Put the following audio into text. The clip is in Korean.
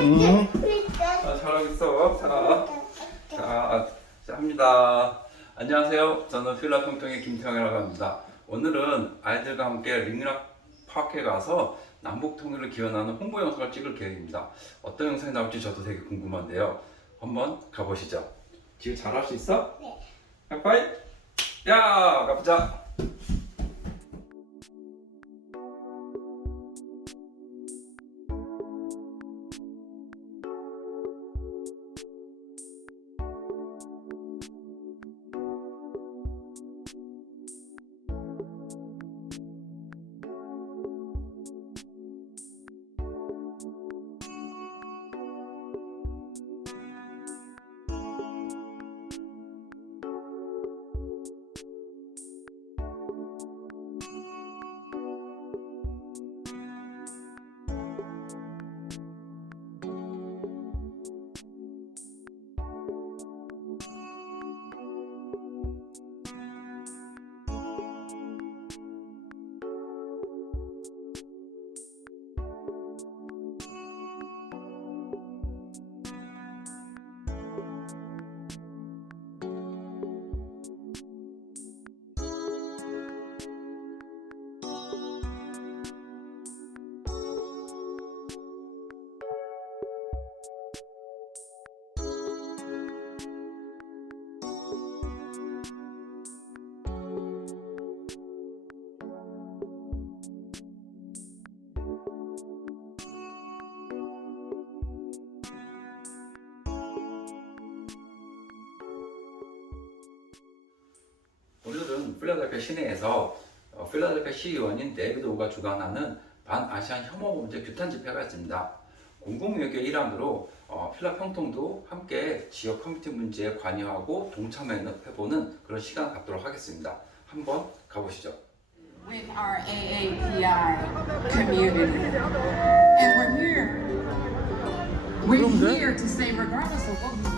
응. 아, 잘하고 있어. 자, 자, 자, 합니다. 안녕하세요. 저는 필라 평통의 김태형이라고 합니다. 오늘은 아이들과 함께 링락 파크에 가서 남북 통일을 기원하는 홍보 영상을 찍을 계획입니다. 어떤 영상이 나올지 저도 되게 궁금한데요. 한번 가보시죠. 지금 잘할 수 있어? 네. 하이파이! 야, 가보자. 필라델피아 시내에서 어, 필라델피아 시의원인 데이비드 오가 주관하는 반아시안 혐오 문제 규탄 집회가 있습니다. 공공외교의 일환으로 어, 필라 평통도 함께 지역 커뮤니티 문제에 관여하고 동참해보는 그런 시간 갖도록 하겠습니다. 한번 가보시죠. with our AAPI community. And we're here. We're here to say, regardless of what we